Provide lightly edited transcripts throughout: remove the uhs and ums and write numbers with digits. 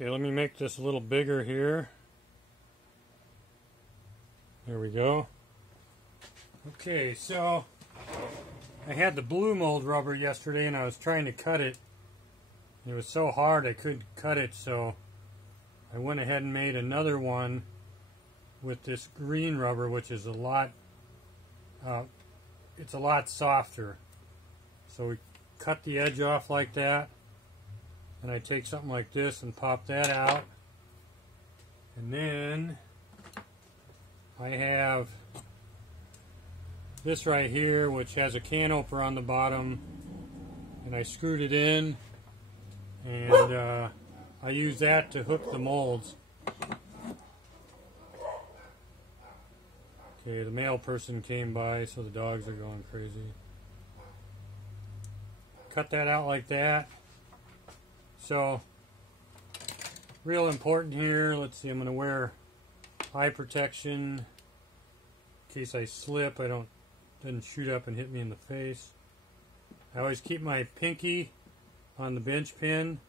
Okay, let me make this a little bigger here. There we go. Okay, so I had the blue mold rubber yesterday and I was trying to cut it. It was so hard I couldn't cut it, so I went ahead and made another one with this green rubber, which is a lot softer. So we cut the edge off like that, and I take something like this and pop that out, and then I have this right here, which has a can opener on the bottom, and I screwed it in, and I use that to hook the molds. Okay, the mail person came by, so the dogs are going crazy. Cut that out like that. So, real important here. Let's see, I'm going to wear eye protection in case I slip. Doesn't shoot up and hit me in the face. I always keep my pinky on the bench pin.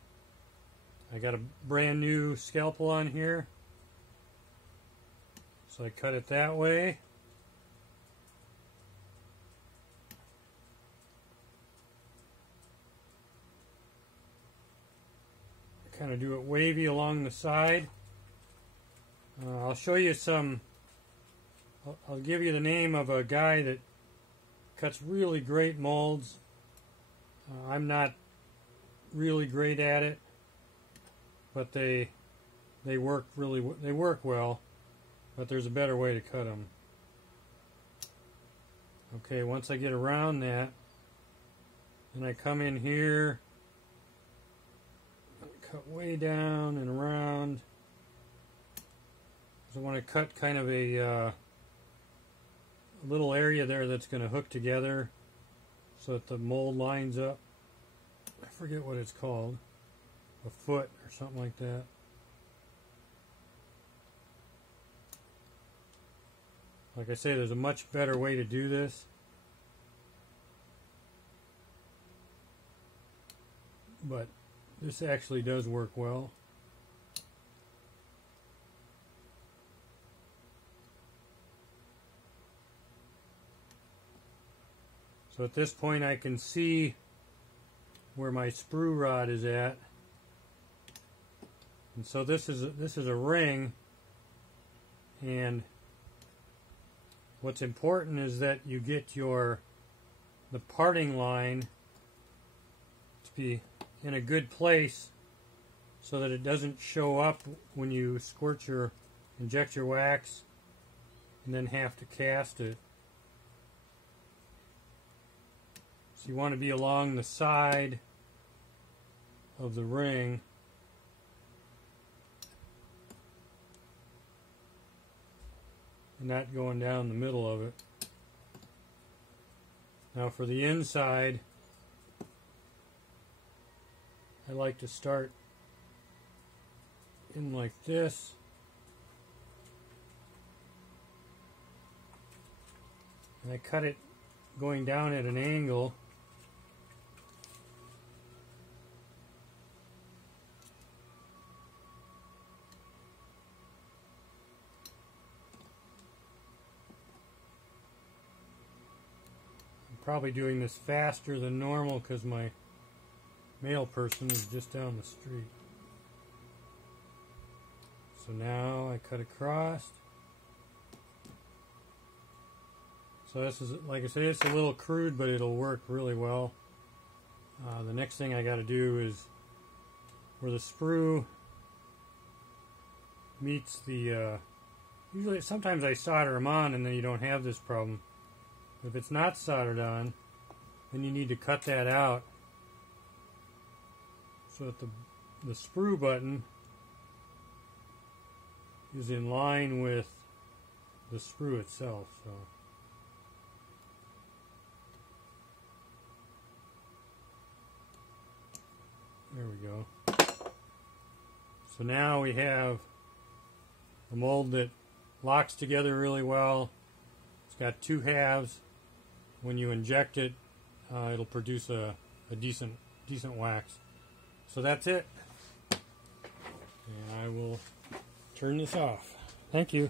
I got a brand new scalpel on here, so I cut it that way. Kind of do it wavy along the side. I'll show you some. I'll give you the name of a guy that cuts really great molds. I'm not really great at it, but they work well. But there's a better way to cut them. Okay, once I get around that, then I come in here. Cut way down and around. So I want to cut kind of a little area there that's going to hook together so that the mold lines up. I forget what it's called. A foot or something like that. Like I say, there's a much better way to do this. But this actually does work well. So at this point I can see where my sprue rod is at. And so this is a ring, and what's important is that you get the parting line to be in a good place so that it doesn't show up when you inject your wax and then have to cast it. So you want to be along the side of the ring. And not going down the middle of it. Now for the inside, I like to start in like this. And I cut it going down at an angle. I'm probably doing this faster than normal because my mail person is just down the street. So now I cut across. So this is, like I said, it's a little crude, but it'll work really well. The next thing I got to do is where the sprue meets the, usually sometimes I solder them on and then you don't have this problem. If it's not soldered on, then you need to cut that out so that the sprue button is in line with the sprue itself. So there we go. So now we have a mold that locks together really well. It's got two halves. When you inject it, it'll produce a decent wax. So that's it. And I will turn this off. Thank you.